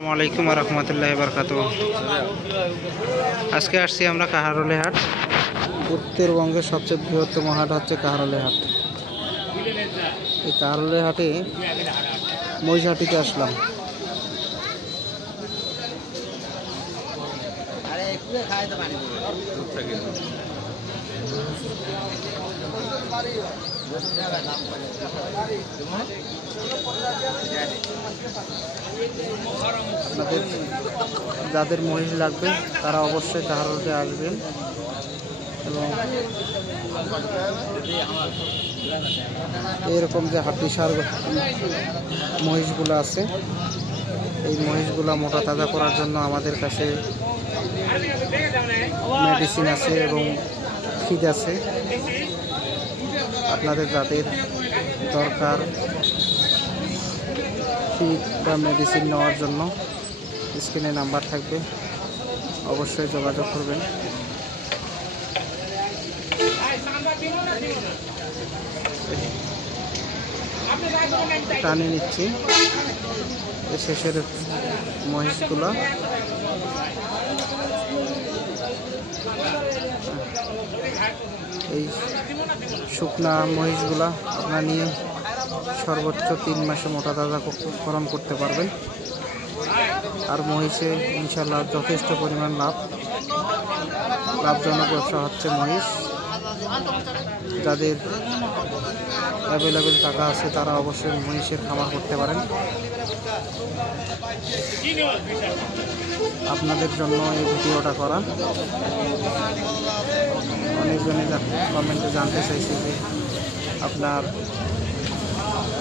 আসসালামু আলাইকুম ওয়া রাহমাতুল্লাহি ওয়া বারাকাতুহু। আজকে আসছি আমরা কাহারোলী হাট। উত্তরবঙ্গের সবচেয়ে বৃহত্তম হাট হচ্ছে কাহারোলী হাট। এই কাহারোলী হাটে মহিষহাটিতে আসলাম। আপনাদের যাদের মহিষ লাগবে তারা অবশ্যই কাহারোলীতে আসবেন এবং এরকম যে হাটিসার মহিষগুলো আছে এই মহিষগুলো মোটা তাজা করার জন্য আমাদের কাছে মেডিসিন আছে এবং ফিড আছে। আপনাদের যাদের দরকার ফিড বা মেডিসিন নেওয়ার জন্য স্ক্রিনে নাম্বার থাকবে, অবশ্যই যোগাযোগ করবেন। টানে নিচ্ছি শেষের মহিষগুলো। এই শুকনা মহিষগুলা আপনারা নিয়ে সর্বোচ্চ 3 মাসে মোটা তাজাকরণ করতে পারবেন। আর মহিষে ইনশাল্লাহ যথেষ্ট পরিমাণ লাভজনক ব্যবসা হচ্ছে মহিষ। যাদের অ্যাভেলেবেল টাকা আছে তারা অবশ্যই মহিষের খামার করতে পারেন। আপনাদের জন্য এই ভিডিওটা করা। অনেকজনই কমেন্টে জানতে চাইছে যে আপনার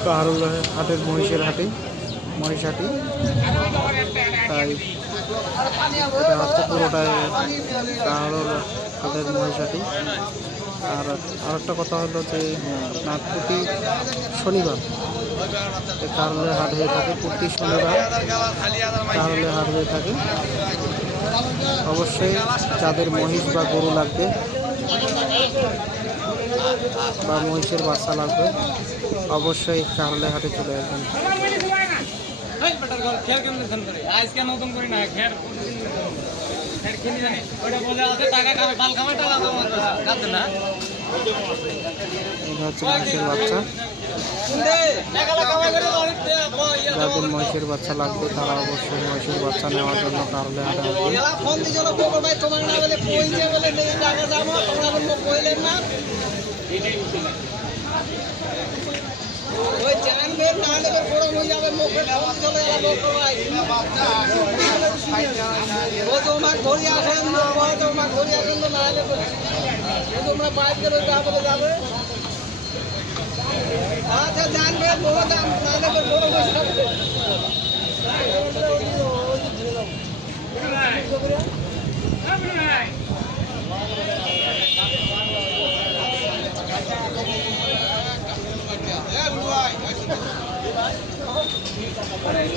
কাহারোলী হাটের মহিষের হাটি, তাই এটা হচ্ছে পুরোটাই কাহারোলী হাটের মহিষহাটি। আর আরেকটা কথা হলো যে আপনার প্রতি শনিবার কাহারোলী হাট হয়ে থাকে, প্রতি শনিবার কাহারোলী হাট হয়ে থাকে। অবশ্যই যাদের মহিষ বা গরু লাগবে বা মহিষের বাচ্চা লাগবে অবশ্যই কাহারোলী হাটে চলে আসবেন। মহিষের বাচ্চা, যাদের মহিষের বাচ্চা লাগবে তারা অবশ্যই মহিষের বাচ্চা নেওয়ার জন্য কাহারোলী হাটে আসবে। আচ্ছা জানবে বড় দাম নাহলে বড়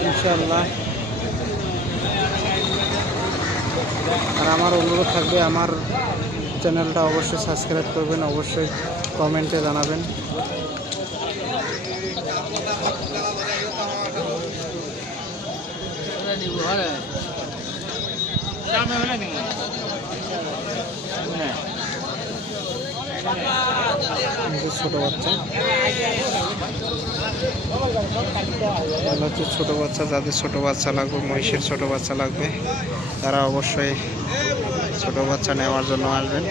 ইনশাআল্লাহ। আর আমার অনুরোধ থাকবে আমার চ্যানেলটা অবশ্যই সাবস্ক্রাইব করবেন, অবশ্যই কমেন্টে জানাবেন। ছোট বাচ্চা হচ্ছে ছোট বাচ্চা, যাদের ছোট বাচ্চা লাগবে মহিষের ছোট বাচ্চা লাগবে তারা অবশ্যই ছোট বাচ্চা নেওয়ার জন্য আসবেন।